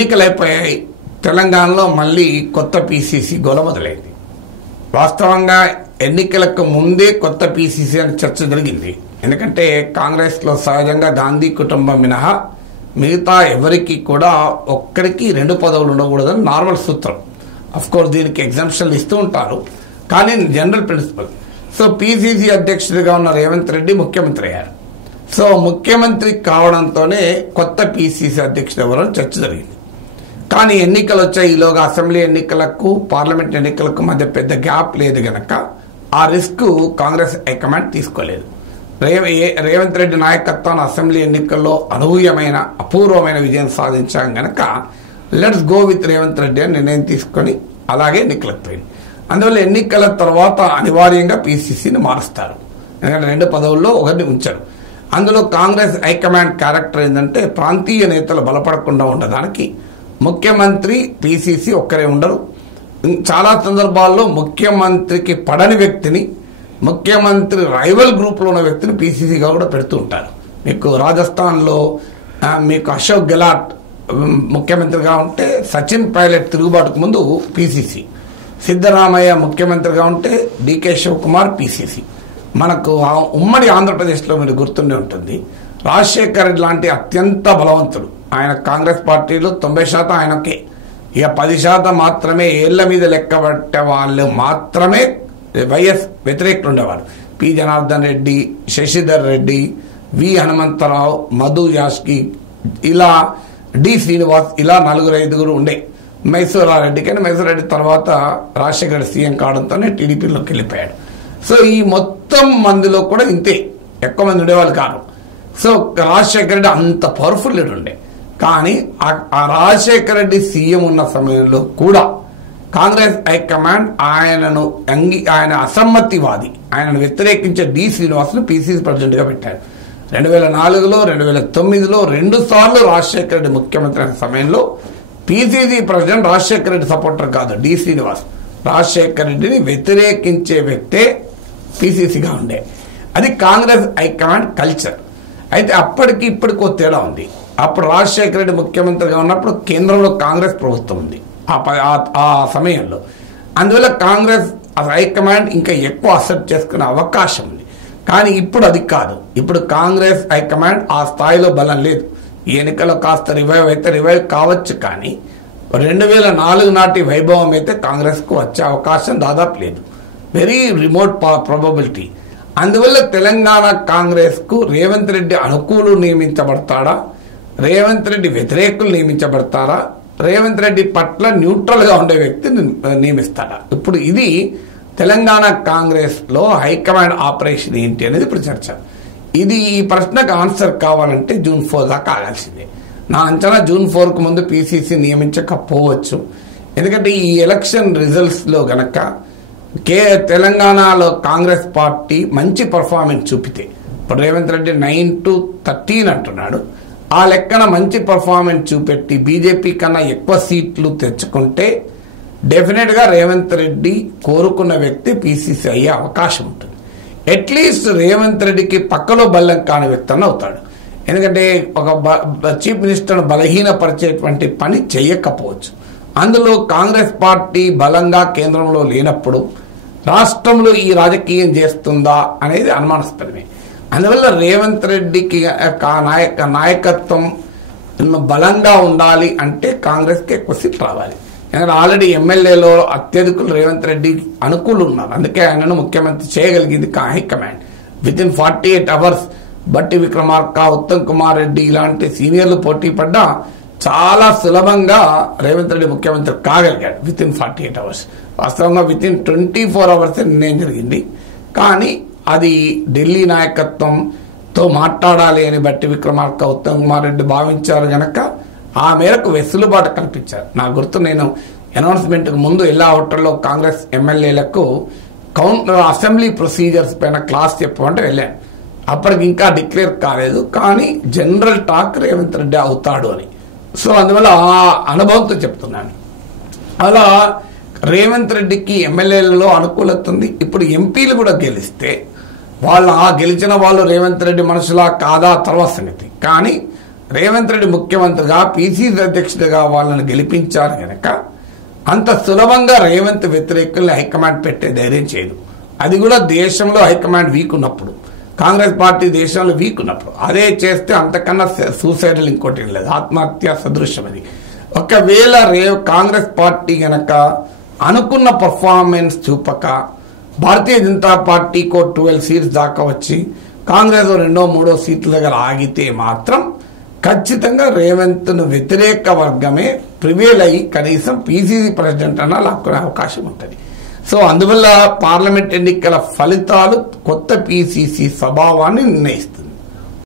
ఎన్నికలైపోయాయి. తెలంగాణలో మళ్ళీ కొత్త పీసీసీ గొల మొదలైంది. వాస్తవంగా ఎన్నికలకు ముందే కొత్త పీసీసీ అని చర్చ జరిగింది. ఎందుకంటే కాంగ్రెస్లో సహజంగా గాంధీ కుటుంబం మినహా మిగతా ఎవరికి కూడా ఒక్కరికి 2 పదవులు ఉండకూడదని నార్మల్ సూత్రం. అఫ్కోర్స్ దీనికి ఎగ్జామ్షన్లు ఇస్తూ ఉంటారు, కానీ జనరల్ ప్రిన్సిపల్. సో పీసీసీ అధ్యక్షుడిగా ఉన్న రేవంత్ రెడ్డి ముఖ్యమంత్రి అయ్యారు. సో ముఖ్యమంత్రి కావడంతోనే కొత్త పీసీసీ అధ్యక్షుడు ఎవరని చర్చ జరిగింది. కానీ ఎన్నికలు వచ్చాయి. ఈలోగా అసెంబ్లీ ఎన్నికలకు పార్లమెంట్ ఎన్నికలకు మధ్య పెద్ద గ్యాప్ లేదు గనక ఆ రిస్క్ కాంగ్రెస్ హైకమాండ్ తీసుకోలేదు. రేవంత్ రెడ్డి నాయకత్వాన్ని అసెంబ్లీ ఎన్నికల్లో అనూహ్యమైన అపూర్వమైన విజయం సాధించాం గనక let's go with Revanth Reddy అని నిర్ణయం తీసుకొని అలాగే ఎన్నికలకు పోయింది. అందువల్ల ఎన్నికల తర్వాత అనివార్యంగా పీసీసీని మారుస్తారు. ఎందుకంటే 2 పదవుల్లో ఒకరిని ఉంచారు. అందులో కాంగ్రెస్ హైకమాండ్ క్యారెక్టర్ ఏంటంటే ప్రాంతీయ నేతలు బలపడకుండా ఉండడానికి ముఖ్యమంత్రి పీసీసీ ఒక్కరే ఉండరు. చాలా సందర్భాల్లో ముఖ్యమంత్రికి పడని వ్యక్తిని, ముఖ్యమంత్రి రైవల్ గ్రూప్లో ఉన్న వ్యక్తిని పీసీసీగా కూడా పెడుతూ ఉంటారు. మీకు రాజస్థాన్లో మీకు అశోక్ గెలాట్ ముఖ్యమంత్రిగా ఉంటే సచిన్ పైలట్ తిరుగుబాటుకు ముందు పీసీసీ, సిద్ధరామయ్య ముఖ్యమంత్రిగా ఉంటే డీకే శివకుమార్ పీసీసీ. మనకు ఉమ్మడి ఆంధ్రప్రదేశ్లో మీరు గుర్తుండే ఉంటుంది, రాజశేఖర్ రెడ్డి లాంటి అత్యంత బలవంతుడు ఆయన కాంగ్రెస్ పార్టీలో 90% ఆయనకే, ఇక 10% మాత్రమే ఏళ్ల మీద లెక్కబట్టే వాళ్ళు మాత్రమే వైఎస్ వ్యతిరేకులు ఉండేవారు. పి జనార్దన్ రెడ్డి, శశిధర్ రెడ్డి, వి హనుమంతరావు, మధు యాష్కి, ఇలా డి శ్రీనివాస్, ఇలా 4-5 ఉండే. మైసూరారెడ్డి, కానీ మైసూరారెడ్డి తర్వాత రాజశేఖర్ రెడ్డి సీఎం కావడంతోనే టీడీపీలోకి వెళ్ళిపోయాడు. సో ఈ మొత్తం మందిలో కూడా ఇంతే, ఎక్కువ మంది ఉండేవాళ్ళు కాదు. సో రాజశేఖర రెడ్డి అంత పవర్ఫుల్ లీడర్ ఉండే. కానీ ఆ రాజశేఖర రెడ్డి సీఎం ఉన్న సమయంలో కూడా కాంగ్రెస్ హైకమాండ్ ఆయన అసమ్మతివాది, ఆయనను వ్యతిరేకించే డి శ్రీనివాస్ను పీసీసీ ప్రెసిడెంట్గా పెట్టారు. 2004లో 2009లో 2 సార్లు రాజశేఖర రెడ్డి ముఖ్యమంత్రి అయిన సమయంలో PCC president Rajasekhara Reddy supporter కాదు, డి శ్రీనివాస్. రాజశేఖర రెడ్డిని వ్యతిరేకించే వ్యక్తే పీసీసీగా ఉండే. అది కాంగ్రెస్ హైకమాండ్ కల్చర్. అయితే అప్పటికి ఇప్పటికో తేడా ఉంది. అప్పుడు రాజశేఖర రెడ్డి ముఖ్యమంత్రిగా ఉన్నప్పుడు కేంద్రంలో కాంగ్రెస్ ప్రభుత్వం ఉంది ఆ సమయంలో. అందువల్ల కాంగ్రెస్ హైకమాండ్ ఇంకా ఎక్కువ అసెప్ట్ చేసుకునే అవకాశం ఉంది. కానీ ఇప్పుడు అది కాదు. ఇప్పుడు కాంగ్రెస్ హైకమాండ్ ఆ స్థాయిలో బలం లేదు. ఈ ఎన్నికల్లో కాస్త రివైవ్ కావచ్చు, కానీ 2004 నాటి వైభవం అయితే కాంగ్రెస్కు వచ్చే అవకాశం దాదాపు లేదు. Very remote probability. అందువల్ల తెలంగాణ కాంగ్రెస్కు రేవంత్ రెడ్డి అనుకూలు నియమించబడతాడా, రేవంత్ రెడ్డి వ్యతిరేకులు నియమించబడతారా, రేవంత్ రెడ్డి పట్ల న్యూట్రల్గా ఉండే వ్యక్తిని నియమిస్తాడా? ఇప్పుడు ఇది తెలంగాణ కాంగ్రెస్లో హైకమాండ్ ఆపరేషన్ ఏంటి అనేది ఇప్పుడు చర్చ. ఈ ప్రశ్నకు ఆన్సర్ కావాలంటే జూన్ 4 దాకా ఆగాల్సిందే. నా అంచనా జూన్ 4కు ముందు పీసీసీ నియమించకపోవచ్చు. ఎందుకంటే ఈ ఎలక్షన్ రిజల్ట్స్లో గనక తెలంగాణలో కాంగ్రెస్ పార్టీ మంచి పర్ఫార్మెన్స్ చూపితే, ఇప్పుడు రేవంత్ రెడ్డి 9-13 అంటున్నాడు, ఆ లెక్కన మంచి పర్ఫార్మెన్స్ చూపెట్టి బీజేపీ కన్నా ఎక్కువ సీట్లు తెచ్చుకుంటే డెఫినెట్గా రేవంత్ రెడ్డి కోరుకున్న వ్యక్తి పీసీసీ అయ్యే అవకాశం ఉంటుంది. అట్లీస్ట్ రేవంత్ రెడ్డికి పక్కలో బల్లం కాని వ్యక్తి అని అవుతాడు. ఎందుకంటే ఒక చీఫ్ మినిస్టర్ను బలహీనపరిచేటువంటి పని చేయకపోవచ్చు. అందులో కాంగ్రెస్ పార్టీ బలంగా కేంద్రంలో లేనప్పుడు రాష్ట్రంలో ఈ రాజకీయం చేస్తుందా అనేది అనుమానాస్పదమే. అందువల్ల రేవంత్ రెడ్డికి నాయకత్వం బలంగా ఉండాలి అంటే కాంగ్రెస్కి ఎక్కువ సీట్లు రావాలి. ఎందుకంటే ఆల్రెడీ ఎమ్మెల్యేలో అత్యధికులు రేవంత్ రెడ్డి అనుకూలు ఉన్నారు. అందుకే ఆయనను ముఖ్యమంత్రి చేయగలిగింది హైకమాండ్. వితిన్ 48 అవర్స్ బట్టి విక్రమార్క, ఉత్తమ్ కుమార్ రెడ్డి ఇలాంటి సీనియర్లు పోటీ పడ్డా చాలా సులభంగా రేవంత్ రెడ్డి ముఖ్యమంత్రి కాగలిగాడు వితిన్ 48 అవర్స్. వాస్తవంగా వితిన్ 24 అవర్స్ నిర్ణయం జరిగింది. కానీ అది ఢిల్లీ నాయకత్వంతో మాట్లాడాలి అని బట్టి విక్రమార్క, ఉత్తమ్ కుమార్ రెడ్డి భావించారు గనక ఆ మేరకు వెసులుబాటు కల్పించారు. నాకు గుర్తు, నేను అనౌన్స్మెంట్కు ముందు ఎలా హోటల్లో కాంగ్రెస్ ఎమ్మెల్యేలకు అసెంబ్లీ ప్రొసీజర్స్ పైన క్లాస్ చెప్పమంటే వెళ్ళాను. అప్పటికి ఇంకా డిక్లేర్ కాలేదు, కానీ జనరల్ టాక్ రేవంత్ రెడ్డి అవుతాడు అని. సో అందువల్ల ఆ అనుభవంతో చెప్తున్నాను. అలా రేవంత్ రెడ్డికి ఎమ్మెల్యేలలో అనుకూలత ఉంది. ఇప్పుడు ఎంపీలు కూడా గెలిస్తే వాళ్ళు గెలిచిన వాళ్ళు రేవంత్ రెడ్డి మనుషులా కాదా తర్వాత సంగతి. కానీ రేవంత్ రెడ్డి ముఖ్యమంత్రిగా పిసిసి అధ్యక్షుడిగా వాళ్ళని గెలిపించారు కనుక అంత సులభంగా రేవంత్ వ్యతిరేకుల్ని హైకమాండ్ పెట్టే ధైర్యం చేయదు. అది కూడా దేశంలో హైకమాండ్ వీక్ ఉన్నప్పుడు, కాంగ్రెస్ పార్టీ దేశంలో వీక్ ఉన్నప్పుడు అదే చేస్తే అంతకన్నా సూసైడల్ ఇంకోటి లేదు, ఆత్మహత్య సదృశ్యం అది. ఒకవేళ కాంగ్రెస్ పార్టీ గనక అనుకున్న పర్ఫార్మెన్స్ చూపక భారతీయ జనతా పార్టీకో 12 సీట్స్ దాకా వచ్చి కాంగ్రెస్ 2-3 సీట్ల దగ్గర ఆగితే మాత్రం ఖచ్చితంగా రేవంత్ వ్యతిరేక వర్గమే ప్రివేల్ అయ్యి కనీసం పిసిసి ప్రెసిడెంట్ అన్నా లాక్కునే అవకాశం ఉంటుంది. సో అందువల్ల పార్లమెంట్ ఎన్నికల ఫలితాలు కొత్త పిసిసి స్వభావాన్ని నిర్ణయిస్తుంది.